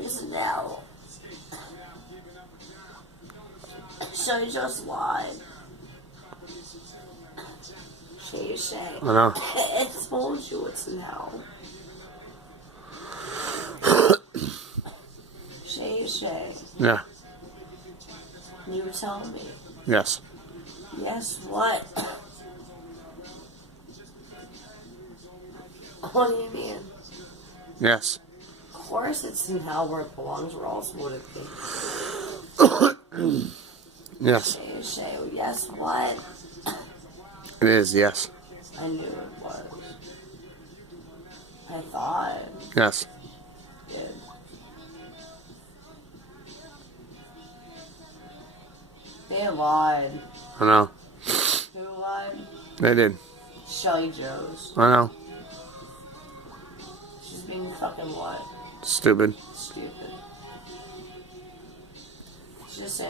is now. She just lied. Shay. I know. It told you it's now. Shay. Yeah. You tell me. Yes. Yes, what? What do you mean? Yes. Of course it's now where it belongs, where else would it be? Yes. Shay, yes, what? It is, yes. I knew it was. I thought. Yes. Did. They lied. I know. Who lied? They did. Shelly Joes. I know. She's being fucking what? Stupid. Stupid. She's just saying.